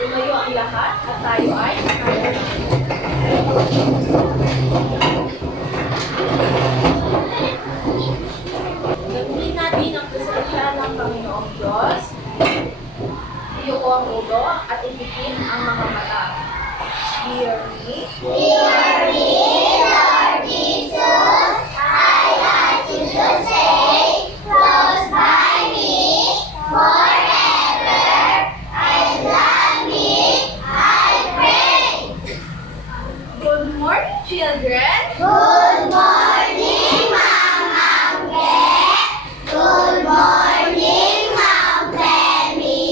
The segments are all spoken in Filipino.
Tumayo ang lahat at tayo ay gamitin natin ang presensya ng Panginoong Diyos. Iyuko ang ulo at ipikit ang mga mata. Hear me. Hear me, Lord Jesus. I ask you to stay close by me forever. And love me, I pray. Good morning, children. Good morning, Ma'am Angge. Good morning, Ma'am Femi.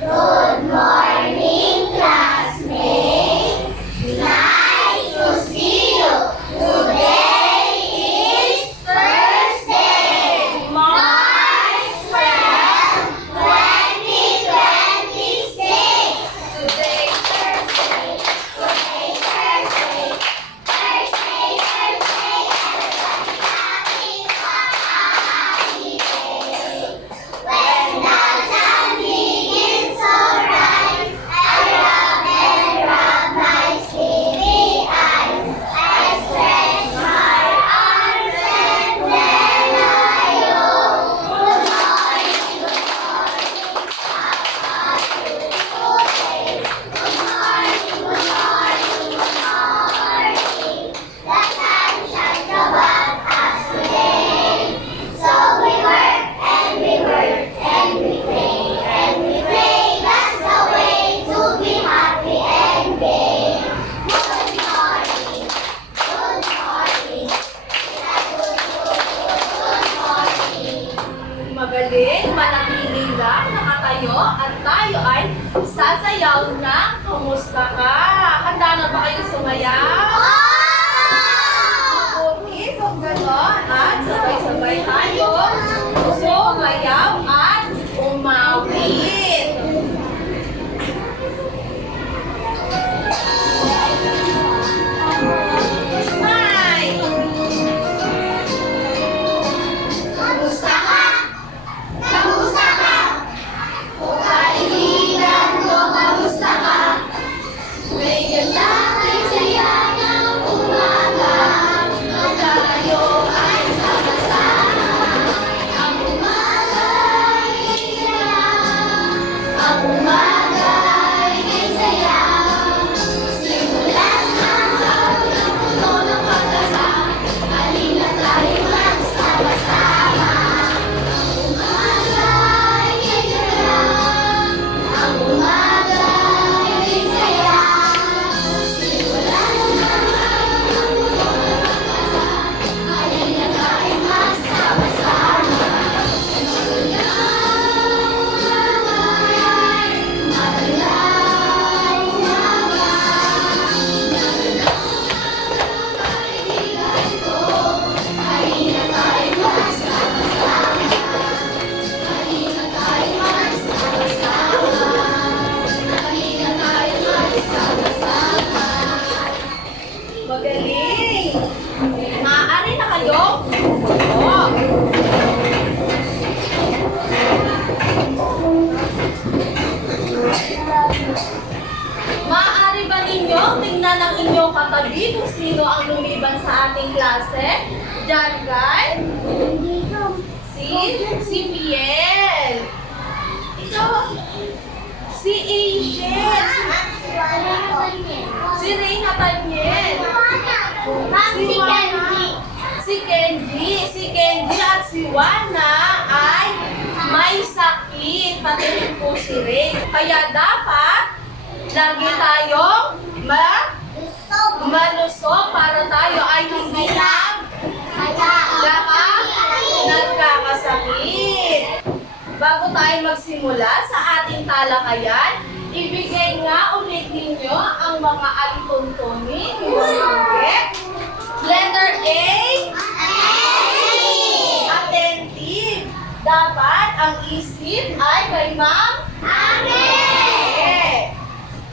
Good morning, classmates. Nice to see you. Today is Thursday, March 12, 2026. Today, Thursday, Thursday, Thursday, Thursday, Thursday. Everybody happy, happy day. When the sun begins to rise, I rub and rub my sleepy eyes. I stretch my arms and then I go. Good morning, good morning, Papa, beautiful day. Good morning, good morning, good morning. The sun shines above us today. So we work and we work and we play and we play. That's the way to be happy and gay. Good morning, good morning. Good morning. magaling, manatili lang, nakatayo, at tayo ay sasayaw ng kumusta ka. Handa na ba kayo sumayaw? Mabuti kung gano'n at sabay-sabay tayo sumayaw at umawit. Smile! Kamusta ka? Kamusta ka? O kaibigan ko, kamusta ka? May ganda, may saya ng umaga. At tayo ay sama-sama. Ang umaga ay saya. Ang umaga ay saya. Simulan ang araw ng puno ng pag-asa. Halina tayo magsama-sama. Umaga ay saya. Ang umaga ay saya. Simulan ang araw ng puno ng pag-asa. Halina tayo magsama-sama. Magaling! Maaari na kayo? Oo. Maaari ba ninyo tingnan ang inyong katabi kung sino ang lumiban sa ating klase? Diyan, guys? Si Piel. Ikaw? Si Asian. Si Reyna Tanyel. Si Kenji at si Wana ay may sakit, pati rin po si Ray. Kaya dapat lagi tayong malusog para tayo ay hindi nagkakasakit. Bago tayo magsimula sa ating talakayan, ibigay nga ulit ninyo ang mga alituntunin, Letter A, attentive. Dapat ang isip ay kay Ma'am Angge.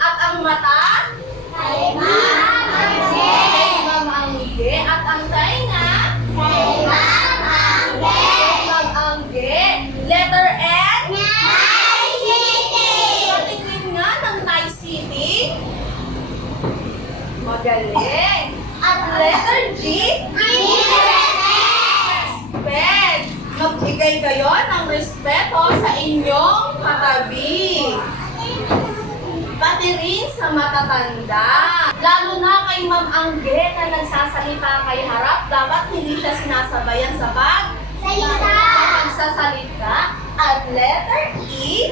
At ang mata? Kay Ma'am Angge. At ang tainga? Kay Ma'am Angge. Letter N? Patingin nga ng Magaling. At letter G, respect. Magbigay kayo ng respeto sa inyong katabi. Pati rin sa matatanda. Lalo na kay Ma'am Angge na nagsasalita kay harap, dapat hindi siya sinasabayan sa pagsasalita. At letter E,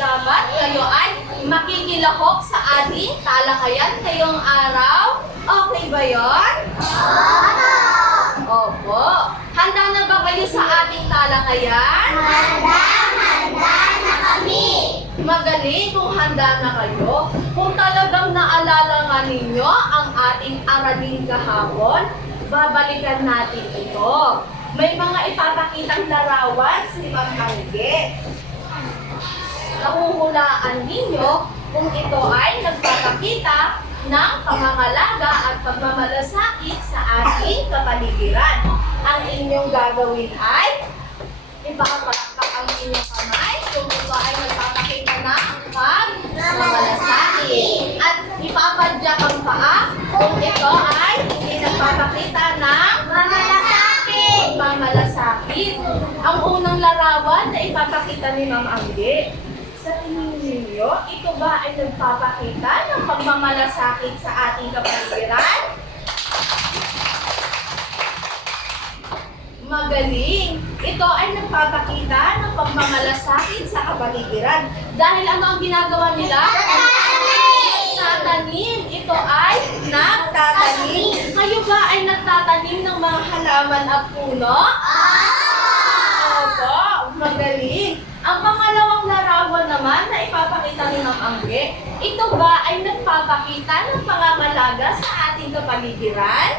dapat kayo ay makikilahok sa ating talakayan ngayong araw. Okay ba yon? Opo. Handa na ba kayo sa ating talakayan? Handa na kami. Magaling kung handa na kayo. Kung talagang naalala nga ninyo ang ating aralin kahapon, babalikan natin ito. May mga ipapakitang larawan si Ma'am Angge. Nahuhulaan ninyo kung ito ay nagpapakita ng pangangalaga at pagmamalasakit sa ating kapaligiran. Ang inyong gagawin ay ipapalakpak ang inyong kamay kung ito ay nagpapakita ng pagmamalasakit. At ipapadyak ang paa kung ito ay hindi nagpapakita ng pagmamalasakit. Ang unang larawan na ipapakita ni Ma'am Angge, sa tingin ninyo, ito ba ay nagpapakita ng pagmamalasakit sa ating kapaligiran? Magaling! Ito ay nagpapakita ng pagmamalasakit sa kapaligiran. Dahil ano ang ginagawa nila? Nagtatanim. Ito ay nagtatanim. Kayo ba ay nagtatanim ng mga halaman at puno? Opo, magaling. Ang pangalawang larawan naman na ipapakita ni Ma'am Angge, ito ba ay nagpapakita ng pangangalaga sa ating kapaligiran?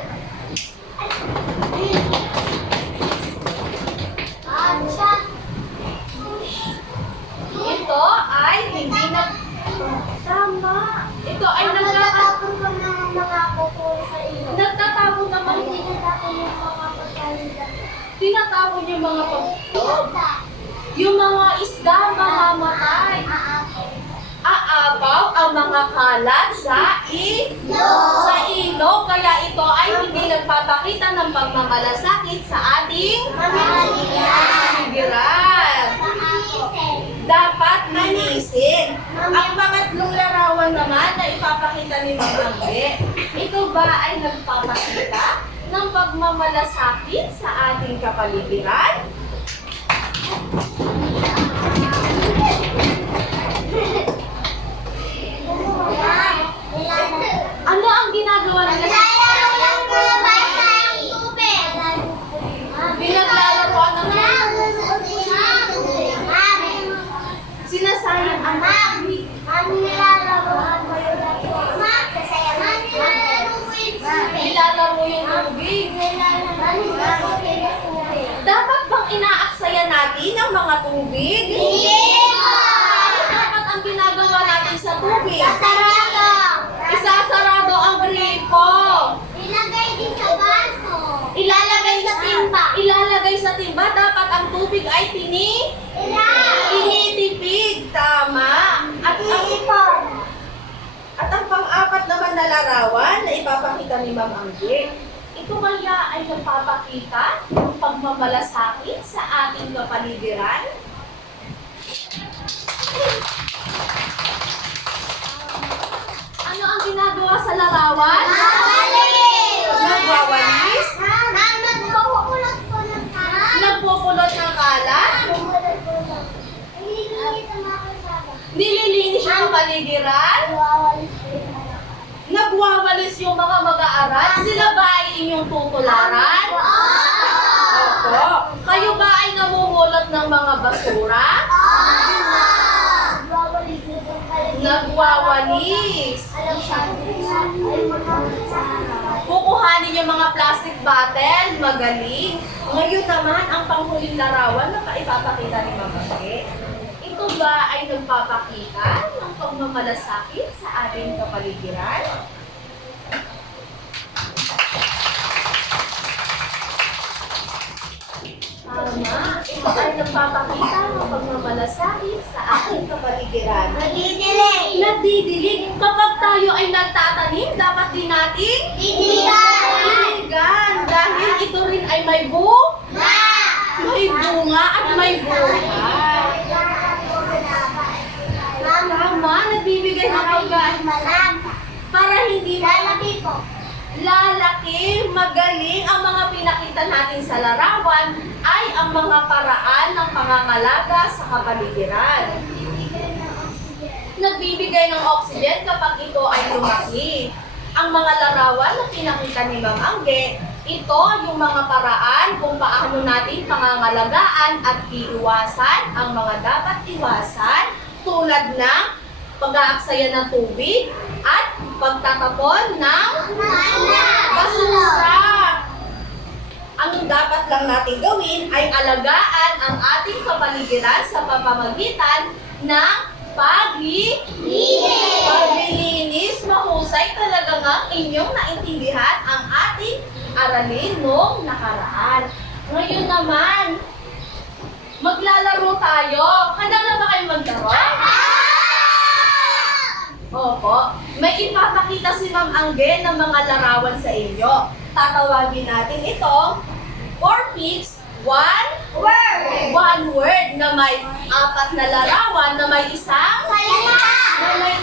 Ito ay hindi tama. Ito ay Nagtatapon ka ng mga kuko sa iyo. nagtatapon naman. Tinatapon yung mga pagkain. Tinatapon yung mga yung mga isda mamamatay. Aapaw ang mga kalat sa ilog. Kaya ito ay hindi nagpapakita ng pagmamalasakit sa ating kapaligiran. Dapat linisin. Ang pangatlong larawan naman na ipapakita ni Ma'am Angge, ito ba ay nagpapakita ng pagmamalasakit sa ating kapaligiran? Ano ang ginagawa nila? Pinaglalaroan ng sinasayang ang nilalaro yung tubig. Dapat bang inaaksaya natin ang mga tubig? Ano dapat ang ginagawa natin sa tubig? Isasarado ang gripo. Ilalagay sa timba. Dapat ang tubig ay tinitipid. Tama. At ang pang-apat naman na larawan na ipapakita ni Ma'am Angge, ito kaya ay nagpapakita ng pagmamalasakit sa ating kapaligiran? Ano ang ginagawa sa larawan? Nagwawalis? Nagpupulot ng kalat? Nililinis yung kapaligiran? Nagwawalis yung mga mag-aaral? Sila ba ay inyong tutularan? Opo. Kayo ba ay namumulot ng mga basura? Nagwawalis. Kukuhanin yung mga plastic bottle. Magaling. Ngayon naman, ang panghuling larawan na ipapakita ni Ma'am Angge. Ito ba ay nagpapakita ng pagmamalasakit sa ating kapaligiran? Tama. Ito ay nagpapakita ng pagmamalasakit sa ating kapaligiran. Nadidilig. nagdidilig. Kapag tayo ay nagtatanim, dapat din natin diligan. Dahil ito rin ay may bunga at may buhay. Tama, nagbibigay ng pagkain para hindi lalaki, magaling. Ang mga pinakita natin sa larawan ay ang mga paraan ng pangangalaga sa kapaligiran. Nagbibigay ng oxygen kapag ito ay lumaki. Ang mga larawan na pinakita ni Ma'am Angge, ito yung mga paraan kung paano natin pangangalagaan at iiwasan ang mga dapat iwasan tulad ng pag-aaksaya ng tubig at pagtatapon ng basura. Ang dapat lang natin gawin ay alagaan ang ating kapaligiran sa pamamagitan ng paglilinis. Mahusay talaga nga inyong naintindihan ang ating aralin noong nakaraan. Ngayon naman, maglalaro tayo. Handa na ba kayo maglaro? Opo. May ipapakita si Ma'am Angge ng mga larawan sa inyo. Tatawagin natin itong 4 pigs, 1 word na may 4 na larawan na may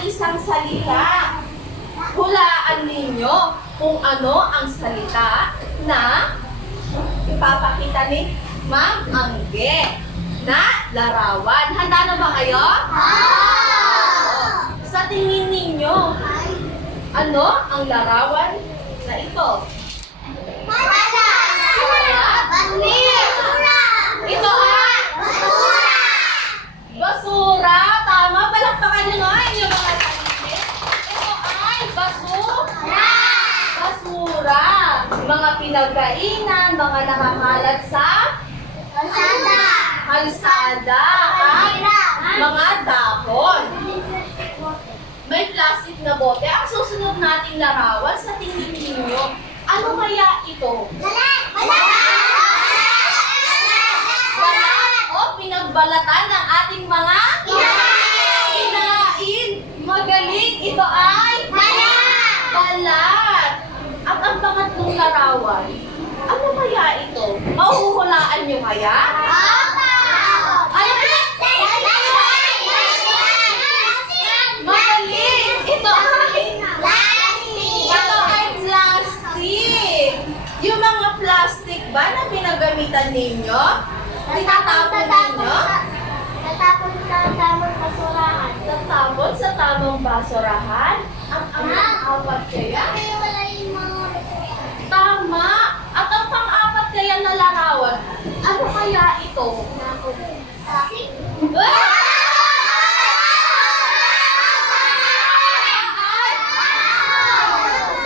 isang salita. Hulaan ninyo kung ano ang salita na ipapakita ni Ma'am Angge na larawan. Handa na ba kayo? Sa tingin ninyo, ano ang larawan na ito? Ito ay basura. Tama, palakpakan nyo nga yung mga sarili. Ito ay basura. Mga pinagkainan, mga nakakalat sa kalsada at mga dahon. May plastic na bote. Ang susunod nating larawan sa tingin ninyo, ano kaya ito? Balat o pinagbalatan ng ating mga kinain. Magaling. Ito ay balat. At ang pangatlong larawan, ano kaya ito? Mahuhulaan nyo kaya? Magaling! Ito ay plastic. Yung mga plastic ba na pinagamitan ninyo? Tinatapon ninyo? Natapon sa tamang basurahan. Tatapon sa tamang basurahan? Ang apat kaya? Wala yung mga Tama! At ang pang-apat kaya na larawan, ano kaya ito?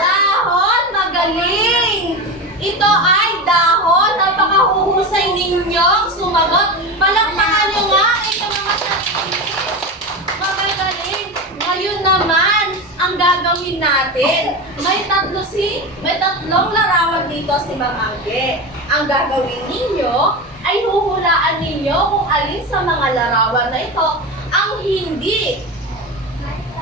Dahon, magaling! Ito ay dahon. Napakahuhusay ninyong sumagot. Palakpakan nyo nga inyong mga sarili. Magagaling. Ngayon naman, ang gagawin natin, may tatlong larawan dito si Ma'am Angge. Ang gagawin ninyo ay huhulaan ninyo kung alin sa mga larawan na ito ang hindi.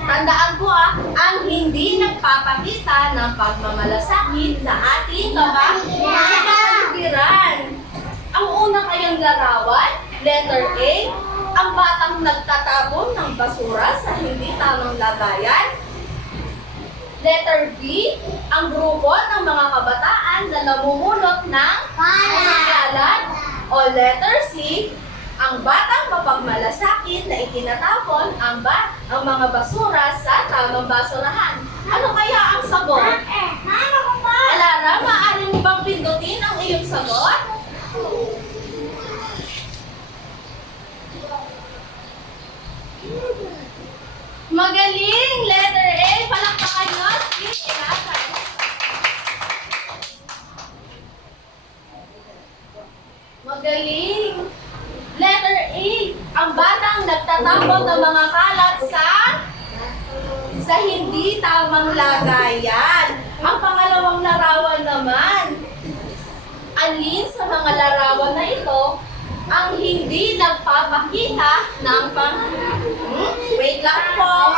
Tandaan ko ang hindi nagpapakita ng pagmamalasakit sa ating kapaligiran. Ang una kayang larawan, letter A, ang batang nagtatapon ng basura sa hindi tamang lagayan. Letter B, ang grupo ng mga kabataan na namumulot ng kalat. O letter C, ang batang mapagmalasakit na itinatapon ang mga basura sa tamang basurahan. Ano kaya ang sagot? Alara, maaari mo bang pindutin ang iyong sagot? Magaling! Letter A, palakpakan nyo. Sige, ilakay. Magaling! Letter A, ang batang nagtatapon ng mga kalat sa hindi tamang lagayan. Ang pangalawang larawan naman, alin sa mga larawan na ito ang hindi nagpapakita ng wait lang po.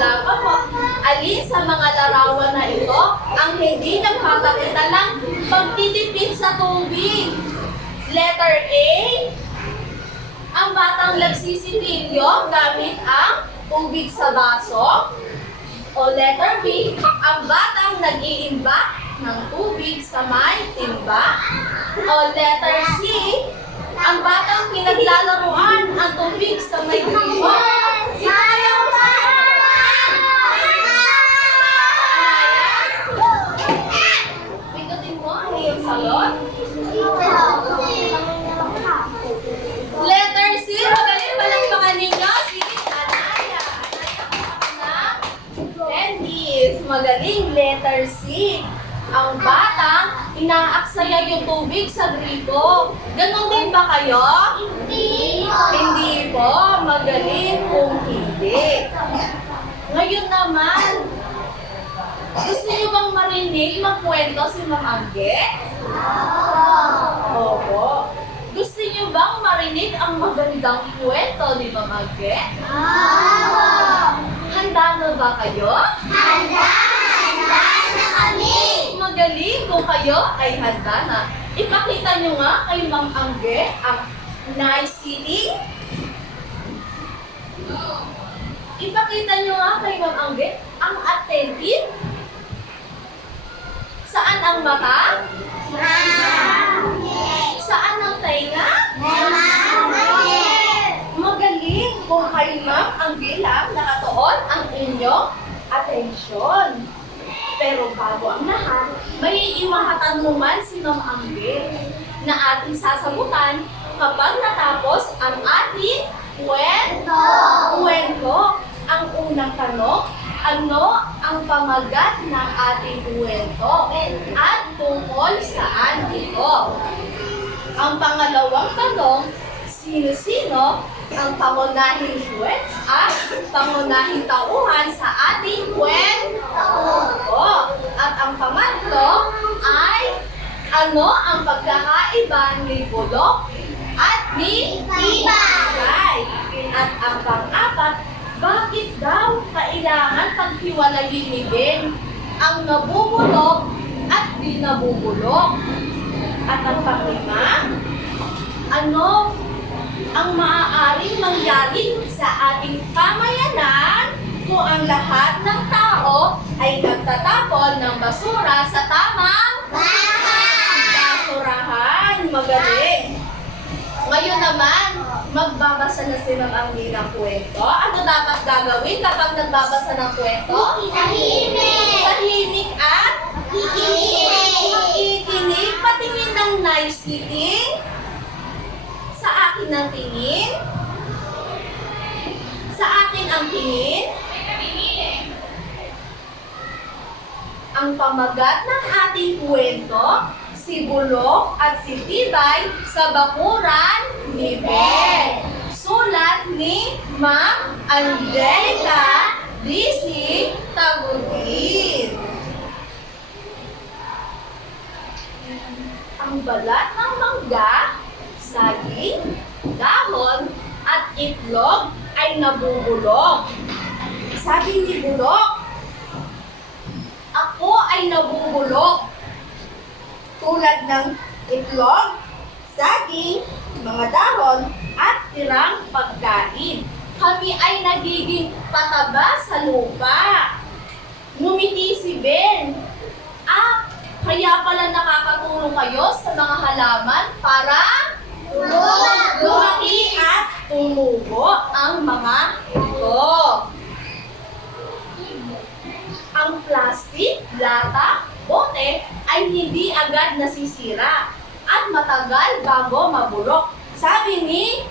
Pag-alaman mo, alin sa mga larawan na ito ang hindi nagpapakita ng pagtitipid sa tubig? Letter A, ang batang nagsisipilyo gamit ang tubig sa baso. O letter B, ang batang nag-iimbak ng tubig sa may timba. O letter C, ang batang pinaglalaruan ang tubig sa may gripo. Sino kaya ang Pigutin mo ang iyong salon. Letter C, magaling palakpakan ninyo si Anaya. Anaya ko ng tennis. Magaling, letter C. Ang batang inaaksaya yung tubig sa gripo. Ganon din ba kayo? Hindi po. Magaling kung hindi. Ngayon naman, gusto niyo bang marinig magkwento si Ma'am Angge? Opo. Gusto niyo bang marinig ang magandang kwento ni Ma'am Angge? Handa na ba kayo? Handa na kami! Magaling kung kayo ay handa na. Ipakita nyo nga kay Ma'am Angge ang nice sitting. Ipakita nyo nga kay Ma'am Angge ang attentive. Saan ang mata? Saan ang tainga? Magaling kung kay Ma'am Angge lang nakatuon ang inyong atensyon. Pero bago ang lahat, may iiwang katanungan si Ma'am Angge na ating sasagutan kapag natapos ang ating kwento. Ang unang tanong, ano ang pamagat ng ating kwento at tungkol saan ito? Ang pangalawang tanong, sino-sino ang pangunahing huwet at pangunahing tauhan sa ating kwento? At ang pangatlo ay ano ang pagkakaiba ni bulok at ni tibay? At ang pang-apat, bakit daw kailangan paghiwalayin ang nabubulok at di nabubulok? At ang pang-lima, ano ang maaaring mangyari sa ating pamayanan kung ang lahat ng tao ay nagtatapon ng basura sa tamang basurahan? Magaling! Ngayon naman, magbabasa na si Ma'am Angge ng kwento. Ano dapat gagawin kapag nagbabasa ng kwento? Tahimik! Tahimik at ikinig. Patingin ng nice sitting. Sa akin ang tingin. Sa akin ang tingin. Ang pamagat ng ating kwento, si Bulok at si Tibay sa bakuran ni Ben. Sulat ni Ma'am Angelica D.C. Tagudin. Ang balat ng mangga, saging, dahon, at itlog ay nabubulok. Sabi ni Bulok, ako ay nabubulok. Tulad ng itlog, saging, mga dahon, at tirang pagkain. Kami ay nagiging pataba sa lupa. Ngumiti si Ben. Kaya pala nakakatulong kayo sa mga halaman para lumaki at tumubo ang mga ito. Ang plastic, lata, bote ay hindi agad nasisira at matagal bago mabulok. Sabi ni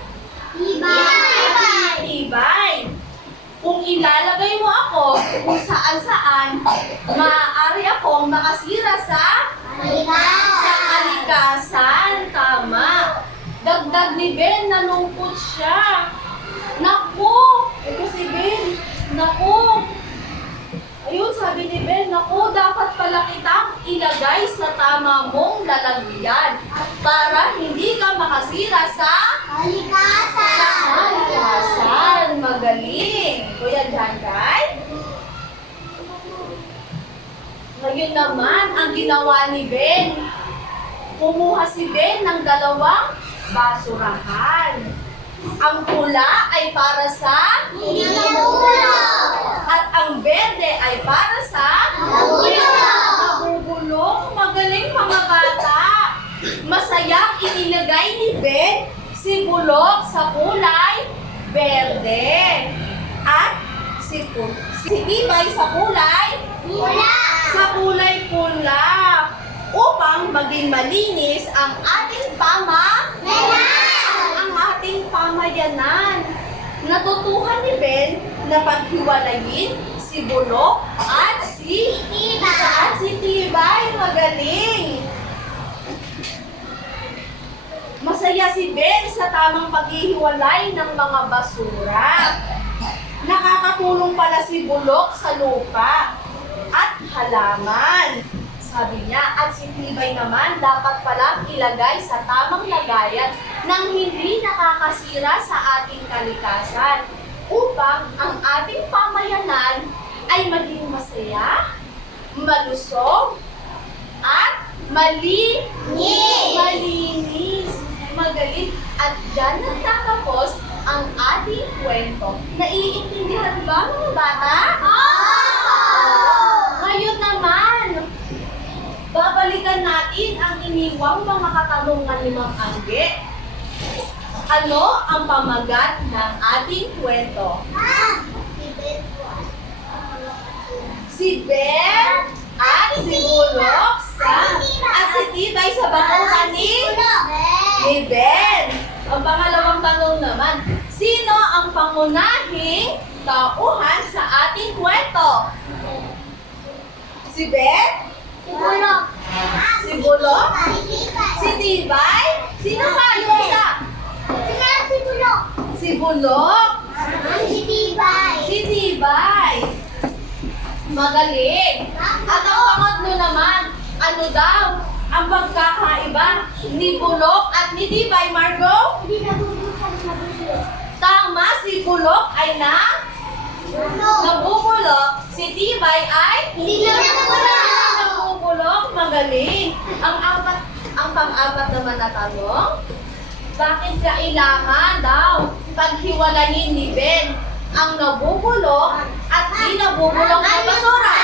Tibay, kung ilalagay mo ako kung saan-saan, maaari akong makasira sa kalikasan. Tama. Dagdag ni Ben, nalungkot siya. Naku! Ito si Ben. Naku! Ayun, sabi ni Ben, naku, dapat pala kitang ilagay sa tama mong lalagyan para hindi ka makasira sa kalikasan. Magaling. Kuya Jankay? Ngayon naman, ang ginawa ni Ben. Kumuha si Ben ng dalawang basurahan. Ang pula ay para sa at ang berde ay para sa nabubulok. Magaling mga bata. Masayang inilagay ni Ben si bulok sa kulay berde. At si Tibay sa kulay kulay pula. Upang maging malinis ang ating pamayanan. Natutuhan ni Ben na paghiwalayin si bulok at si Tibay. Magaling. Masaya si Ben sa tamang paghihiwalay ng mga basura. Nakakatulong pala si bulok sa lupa at halaman. Sabi niya, at si Tibay naman dapat palang ilagay sa tamang lagayan nang hindi nakakasira sa ating kalikasan upang ang ating pamayanan ay maging masaya, malusog, at malinis. Magaling. At dyan nagtatapos ang ating kwento. Naiintindihan ba mga bata? Ngayon naman, babalikan natin ang iniwang mga katanungan ni Ma'am Angge. Ano ang pamagat ng ating kwento? Si Ben at si Bulok at si Tibay sa bakuran ni Ben. Ang pangalawang tanong naman, sino ang pangunahing tauhan sa ating kwento? Si Ben? Si Bulok? Si Tibay? Sino pa yung isa? Si Bulok? Si Tibay? Magaling. At ang pangatlo naman, ano daw ang pagkakaiba ni Bulok at ni Tibay, Margo? Tama, si Bulok ay nabubulok. Si Tibay ay nabubulok. Magaling. Ang pang-apat naman na tanong, bakit kailangan daw paghiwalayin ni Ben ang nabubulok at di nabubulok na basura?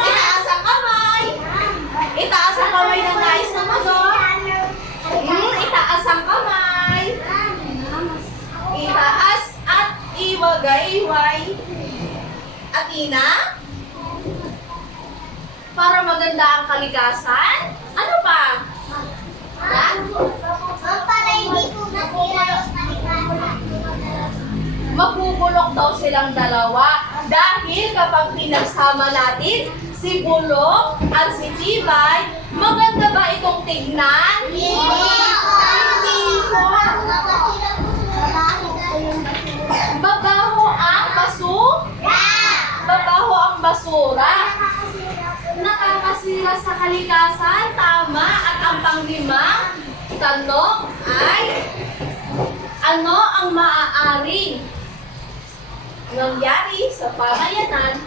Itaas ang kamay. Itaas ang kamay ng nais na magot. Itaas ang kamay. Itaas at iwagayway. Atina? Para maganda ang kalikasan? Ano pa? Mabubulok daw silang dalawa dahil kapag pinagsama natin si Bulok at si Tibay, maganda ba itong tignan? Hindi po. Babaho ang basura. Nakakasira sa kalikasan, tama. At ang panglimang tanong ay, ano ang maaaring nangyari sa pamayanan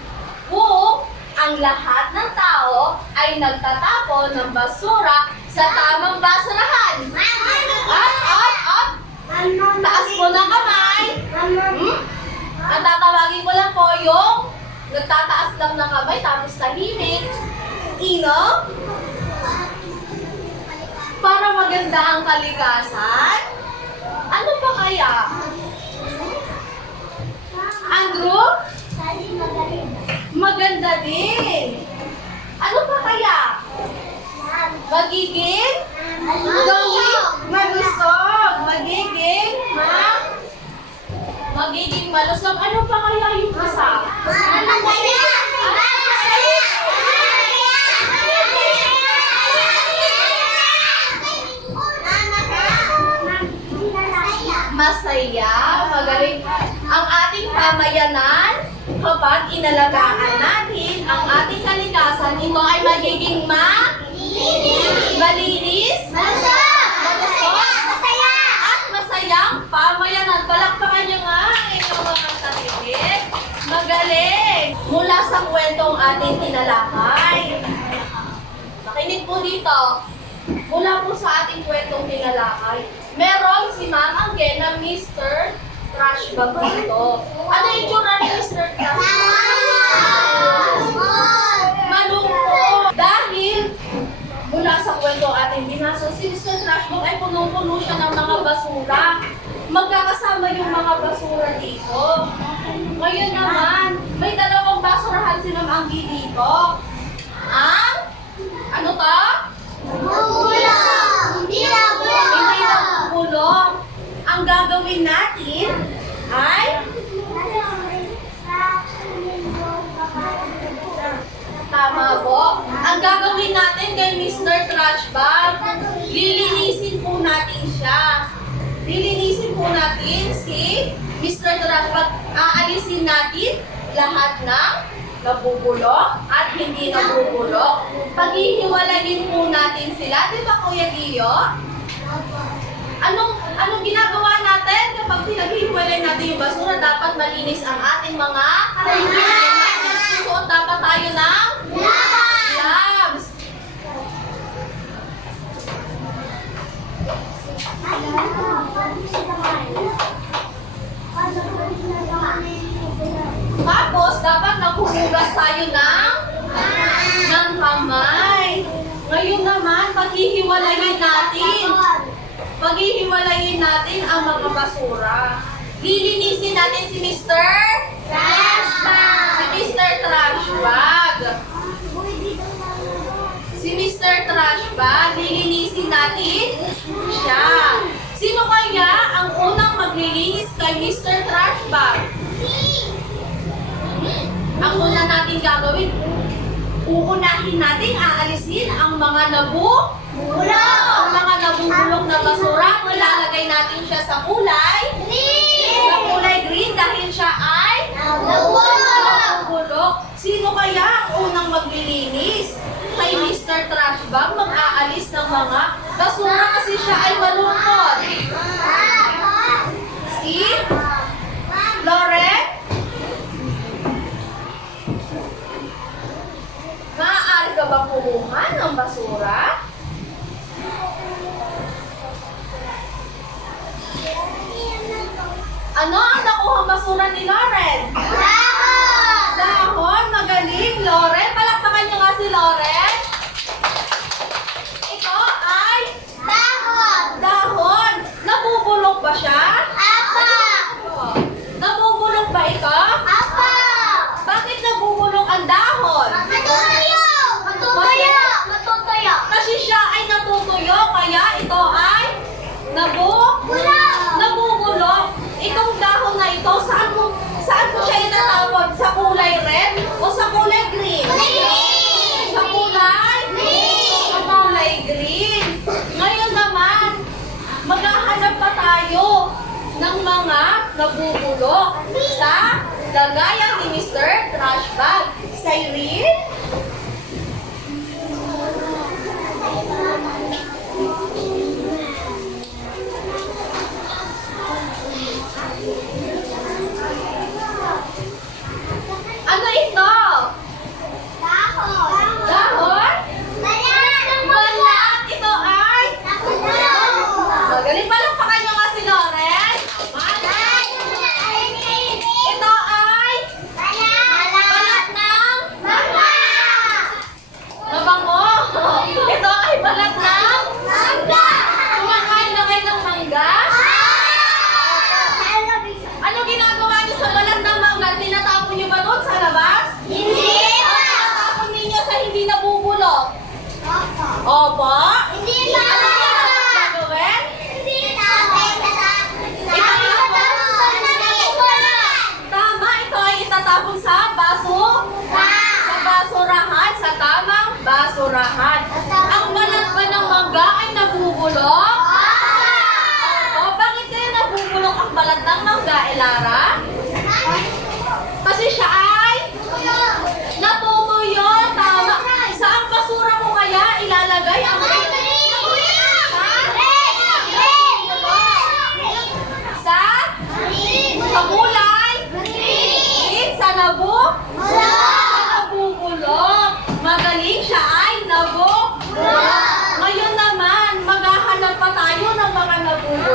kung ang lahat ng tao ay nagtatapon ng basura sa tamang basurahan? Taas mo ng kamay. Ang tatawagin ko lang po yung nagtataas lang ng kamay tapos tahimik. Ino? Para maganda ang kalikasan? Ano pa kaya? Andrew? Maganda din. Ano pa kaya? Magiging? Malusog. Magiging malusog. Ano pa kaya yung isa? Masaya. Magaling. Ang ating pamayanan, kapag inalagaan natin ang ating kalikasan, ito ay magiging malinis, malusog, at masayang pamayanan. Palakpakan nyo nga ang inyong mga sarili. Magaling! Mula mula sa kwentong ating tinalakay. Makinig po dito. Mula po sa ating kwentong tinalakay, meron si Ma'am Angge na Mr. Trash Bag dito. Ano yung tsura ni Mr. Trash Bag? Malungkot. Dahil mula sa kwento ating binasa, si Mr. Trash Bag ay punong-puno siya ng mga basura. Magkakasama yung mga basura dito. Ngayon naman, may dalawang basurahan si Ma'am Angge dito. Ang, ano to? Hindi na bulong. Ang gagawin natin ay tama po. Ang gagawin natin kay Mr. Trash Bag, lilinisin po natin siya. Lilinisin po natin si Mr. Trash Bag. Aalisin natin lahat ng nabubulok at hindi nabubulok. Paghihiwalayin po natin sila. Di ba, Kuya Gio? Anong ginagawa natin kapag pinaghihiwalay natin yung basura? Dapat malinis ang ating mga susuot dapat tayo ng gloves. Tapos, dapat naghuhugas tayo ng kamay. Ngayon naman, paghihiwalayin natin ang mga basura. Lilinisin natin si Mr. Trash Bag. Si Mr. Trash Bag, lilinisin natin siya. Sino kaya ang unang maglilinis kay Mr. Trash Bag? Ang una natin gagawin, uunahin natin aalisin ang mga nabubulok na basura. Ilalagay natin siya sa kulay green dahil siya ay nabubulok. Sino kaya ang unang maglilinis? Kay Mr. Trash Bag mag-aalis ng mga basura kasi siya ay malungkot. Si Lauren? Maaari ka ba kumuha ng basura? Ano ang nakuhang basura ni Lauren? Dahon! Magaling, Lauren. Palakpakan niyo nga si Lauren. Ito ay dahon. Nabubulok ba siya? Nabubulok ba ito? Bakit nabubulok ang dahon? Kasi siya ay natutuyo, kaya ito ay nabubulok. Itong dahon na ito, saan ko siya itatapon? Sa kulay red o sa kulay green? Sa kulay green. Ngayon naman, maghahanap pa tayo ng mga nabubulok sa lagayan ni Mr. Trash Bag. Cyrene? Ano ito? Dahon? Balat. Ito ay? Magaling, palakpakan nyo nga si Lauren. Ito ay? Balat ng? Mabango. Ito ay balat ng? Kumakain na kayo ng mangga? Ano ginagawa niyo sa balat ng mangga? Tinatapon niyo ba doon sa labas? Hindi pa! Tinatapon ninyo sa hindi nabubulok? Opo? Hindi Ano pa! yung gagawin? Tama, ito ay itatapon sa basurahan, sa tamang basurahan. Ang balat ba ng mangga ay nabubulok? Opo, bakit kaya nabubulok ang balat ng mangga, Elara? Kasi siya ay natutuyo, tama. Saan basura mo kaya ilalagay ang sa kulay? Sa nabubulok.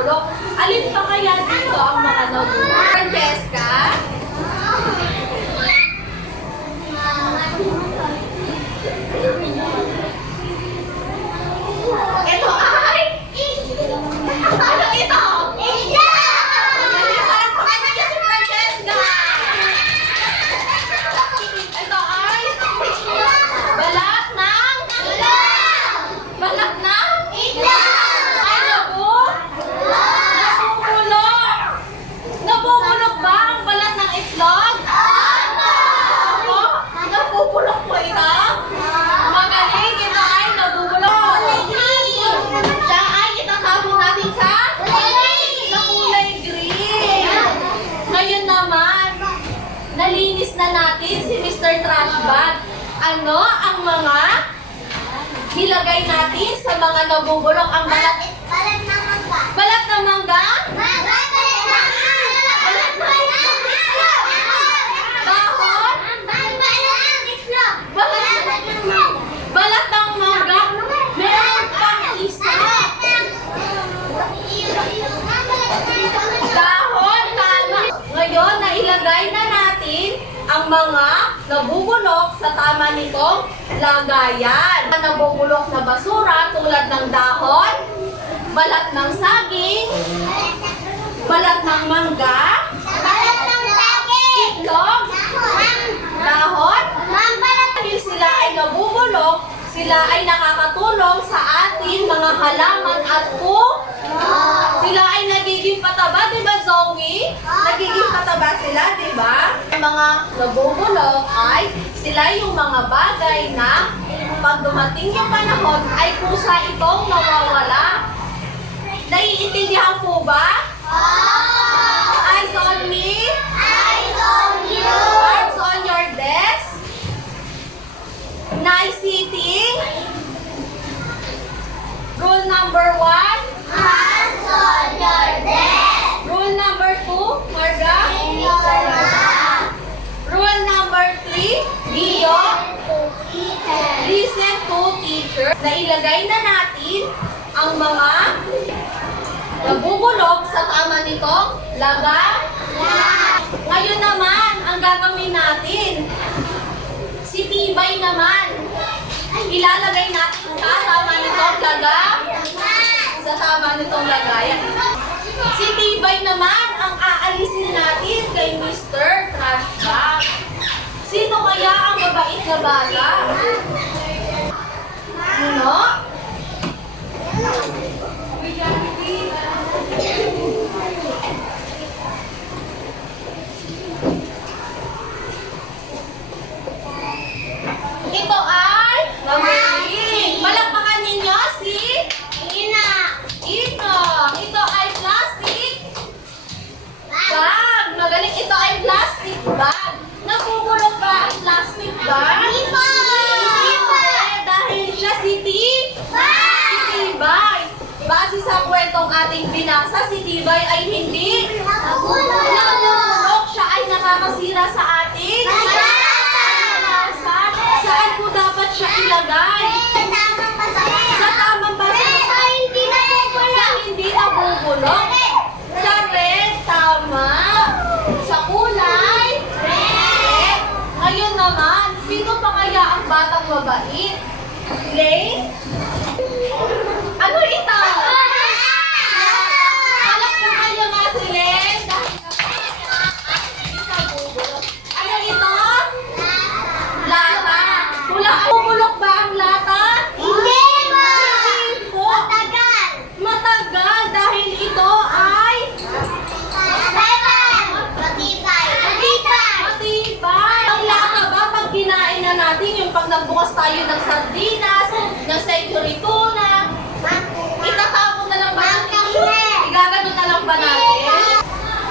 nabubulok. Alin pa kaya dito ang mga nabubulok? Francesca? Ito ay? Ano ito? Nalimutan pa kami niya si Francesca. Ito ay? Balat ng? Balat ng? Ay, nabubulok. Nabubulok ba ang balat ng itlog? Opo. Nabubulok po ito? Magaling. Ito ay nabubulok. Siya ay itatapon natin sa kulay green. Ngayon naman, nalinis na natin si Mr. Trash Bag. Ano ang mga nilagay natin sa mga nabubulok? Ang balat ng mangga? Dahon? Balat ng mangga? Meron pang isa. Dahon, tama. Ngayon, nailagay na natin ang mga nabubulok sa tama nitong lagayan. Nabubulok na basura tulad ng dahon, balat ng saging, balat ng mangga, itlog, dahon. Dahil sila ay nabubulok, sila ay nakakatulong sa ating mga halaman at kung sila ay nagiging pataba, di ba Zoe? Nagiging pataba sila, di ba? Ang mga nabubulok ay sila yung mga bagay na pag dumating yung panahon ay kusa itong nawawala. Naiintindihan po ba? Eyes on me. Arms on your desk. Nice sitting. Rule number 1. Rule number 2, Marga. Rule number 3, Gio. Listen to teacher. Nailagay na natin ang mga nabubulok sa tama nitong Ngayon naman, ang gagawin natin, si Tibay naman, ilalagay natin sa tama nitong lagayan. Si Tibay naman ang aalisin natin kay Mr. Trash Bag. Sino kaya ang mabait na bata? Ano? Ito ay magaling. Malakpakan ninyo si Ina. Ito ay plastic bag. Magaling. Ito ay plastic bag. Nabubulok ba ang plastic bag? Dahil siya si Tibay. Base sa kwentong ating binasa, si Tibay ay hindi nabubulok. Siya ay nakakasira sa ating saan po dapat siya ilagay? Sa tamang basa. Sa hindi nabubulok. Sa red, tama. Sa kulay, red. Ngayon naman, sino pa kaya ang batang mabait? Lane? Ano ito? Alam ko kaya nga si Lane. Ano ito? Lata. Bubulok ba ang lata? Hindi po. Matagal dahil ito ay matibay. Ang lata ba pag kinain na natin yung pag nagbukas tayo ng sardinas, ng century tuna, itatapon na lang ba natin? Igaganon na lang ba natin?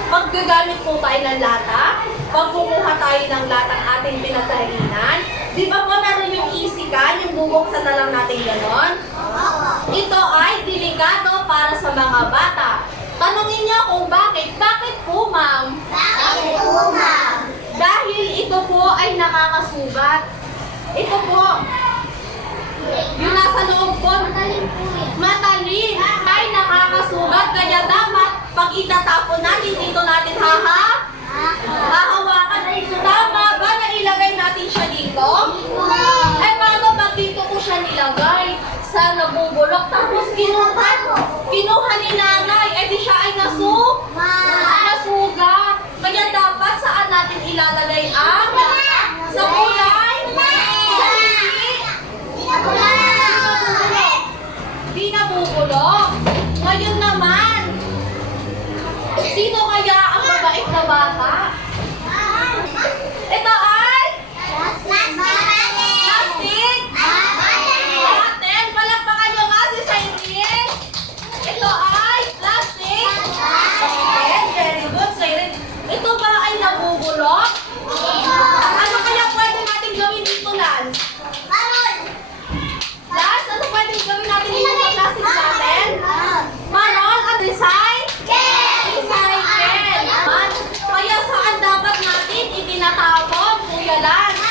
Pag gagamit po tayo ng lata, pag kumuha tayo ng latang ating pinagkahinan, di ba po naroon yung easy can, yung bubuksan na lang natin gano'n? Ito ay delikado para sa mga bata. Tanungin niyo kung bakit. Bakit po, ma'am? Dahil ito po ay nakakasugat. Ito po. Yung nasa loob po, matalim. Ay nakakasugat. Kaya dapat pag itatapon natin, dito natin hahawakan. Tama ba na ilagay natin siya dito? Eh paano pag dito ko siya nilagay sa nabubulok? Tapos kinuha ni nanay. Eh di siya ay nasugat. Kaya dapat saan natin ilalagay ang sa kulay? Sa hindi? Di nabubulok. Ngayon naman, sino kaya ang mabait na bata? Ito ay plastic. Aten, palakpakan nyo nga si Cyril. Ito ay plastic. Aten, very good, Cyril. Ito ba ay nabubulok? Ano kaya pwede natin gawin dito, Lance? Lance, ano pwede gawin natin dito sa plastic natin? Maron, ang recycle. Kaya saan dapat natin itinatapon, Kuya Lance?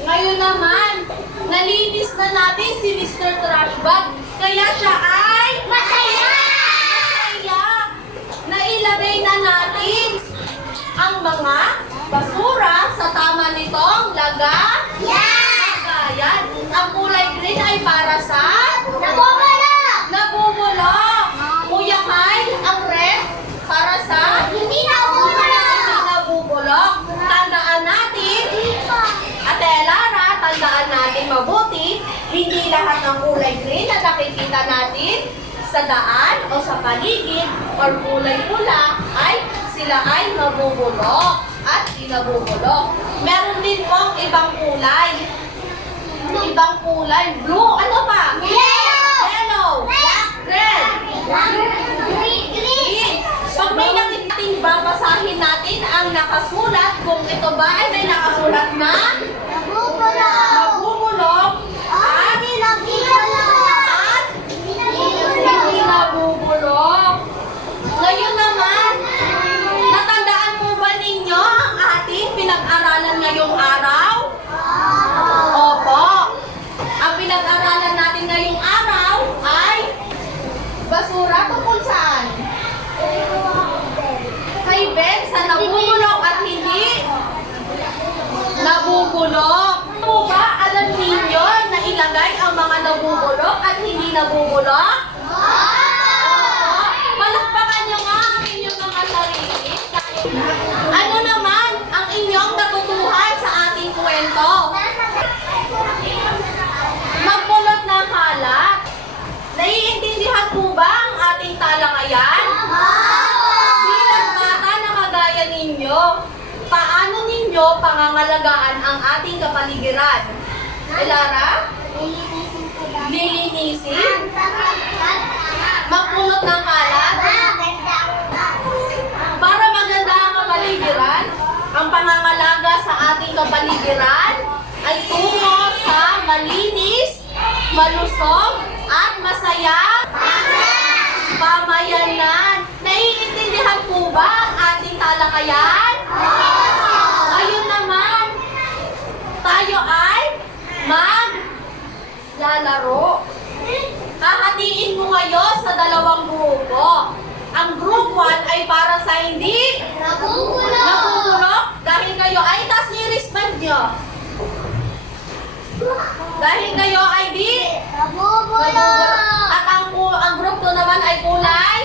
Ngayon naman, nalinis na natin si Mr. Trash Bag. Kaya siya ay masaya. Nailagay na natin ang mga basura sa tama nitong lagayan. Ang kulay green ay para sa nabubulok. Kuya Kyle, ang red para sa hindi nabubulok. Tandaan natin, Ate Lara, tandaan natin mabuti, hindi lahat ng kulay green na nakikita natin sa daan o sa paligid or kulay pula ay sila ay nabubulok at inabubulok. Meron din pong ibang kulay. Ibang kulay. Blue, ano pa? Yellow. Red. Green. Pag may nakikiting babasahin natin ang nakasulat, kung ito ba ay may nakasulat na nabubulok at hindi nabubulok. Ngayon naman, natandaan po ba ninyo ang ating pinag-aralan ngayong araw? Opo. Ang pinag-aralan natin ngayong araw ay basura tungkol saan? Kay Ben, sa nabubulok at hindi nabubulok. Po ba alam ninyo na ilagay ang mga nabubulok at hindi nabubulok? Palakpakan nyo nga ang inyong mga sarili. Ano naman ang inyong natutuhan sa ating kwento? Magpulot ng kalat. Naiintindihan po ba ang ating talangayan? Bilang bata na kagaya ninyo, paano ninyo pangangalagaan ang ating kapaligiran? Lara? Lilinisin? Magpulot ng kalat? Para maganda ang kapaligiran, ang pangangalaga sa ating kapaligiran ay tungo sa malinis, malusog, at masayang pamayanan. Naiintindihan po ba ang ating talakayan? Ayun naman, tayo ay maglalaro. Hahatiin mo ngayon sa dalawang grupo. Ang group 1 ay para sa hindi nabubulok dahil kayo ay taas niyo yung wristband nyo. Dahil kayo ay di nabubulok. At ang group 2 naman ay kulay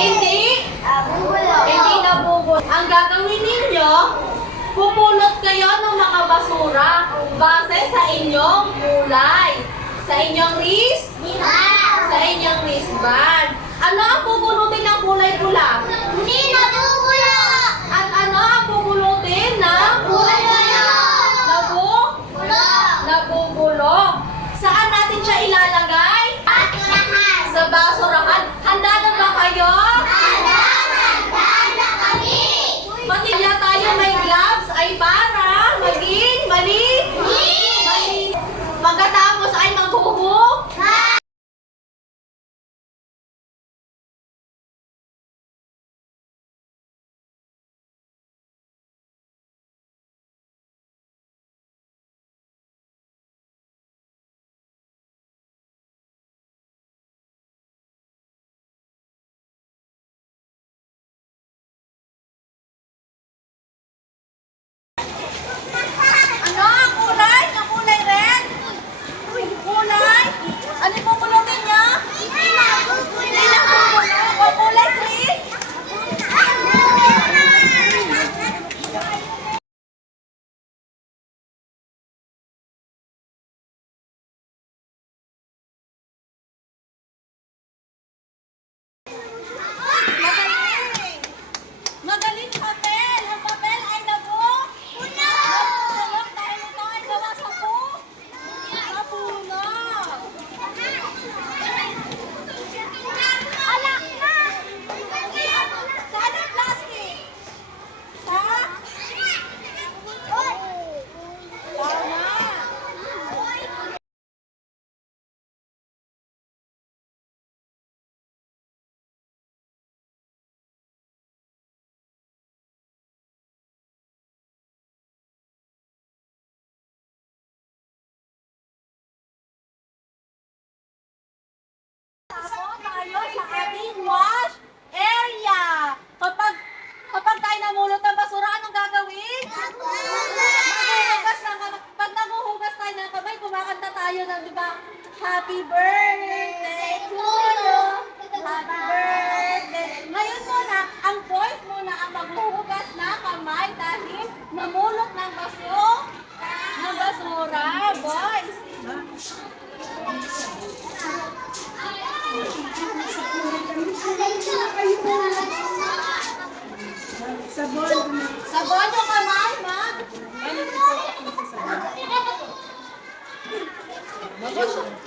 hindi nabubulok. Ang gagawin ninyo, pupulot kayo ng mga basura base sa inyong kulay. Sa inyong wristband. Ano ang pupulutin ng kulay pula? Hindi nabubulok. At ano ang pupulutin ng kulay nabubulok? Saan natin siya ilalagay? Sa basurahan. Handa na ba kayo? Handa na kami. Pamilya tayo may gloves ay para maging mali. Pagkatapos ay maghuhug tayo ng, di ba? Happy birthday to you. Happy birthday. Ngayon muna, ang boys muna ang maghuhugas na kamay dahil namulot ng basura. Boys. Sabon yung kamay, ma.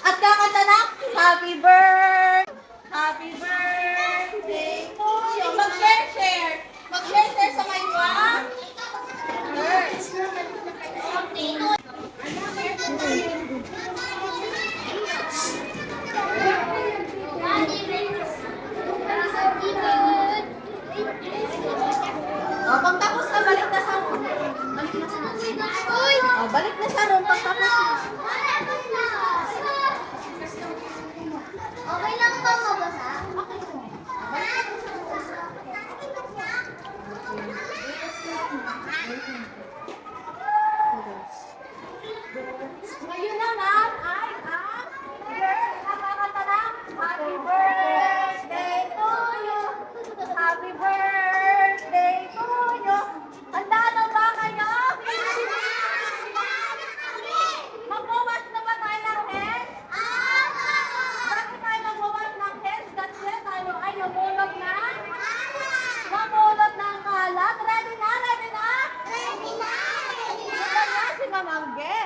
At kakanta na, Happy birthday to you. Mag-share. Mag-share sa may wa. O, pag tapos na, balik na sa room. O, balik na sa room pag tapos na. Okay lang ba mabasa? Ngayon naman ay ang girl na kakanta na, Happy birthday to you. Happy birthday to you. Handa na ba kayo? Magwawash na ba tayo ng hands? Bakit tayo magwawash ng hands? Kasi tayo ay namulot na. Namulot ng kalat. Ready na? Ready na? Ito na si Mamangge.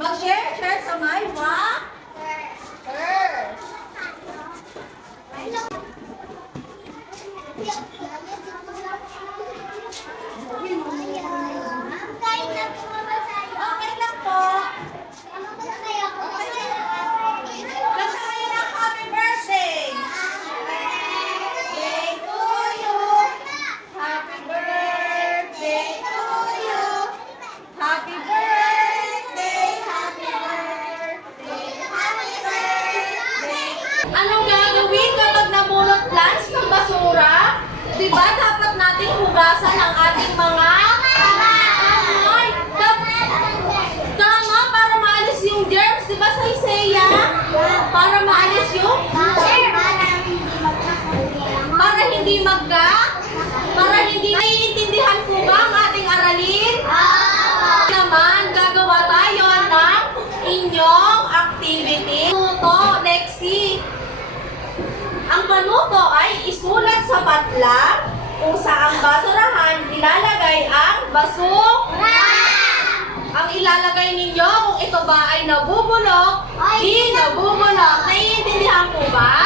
Mag-share sa my wa. Okay lang po. Kanta kayo ng happy birthday. Birthday to you. Happy birthday to you. Happy birthday. Happy birthday. Anong gagawin kapag namulot lunch ng basura? Diba dapat nating hugasan ang ating mga kamay? Tama, para maalis yung germs. Diba sa Isaiah? Para maalis yung para hindi para hindi naiintindihan po ba ang ating aralin? Naman, gagawa tayo ng inyong activity. Panuto, Lexi. Ang panuto ay isulat sa patlang kung saang basurahan ilalagay ang basura. Ang ilalagay ninyo kung ito ba ay nabubulok, di nabubulok. Naiintindihan po ba?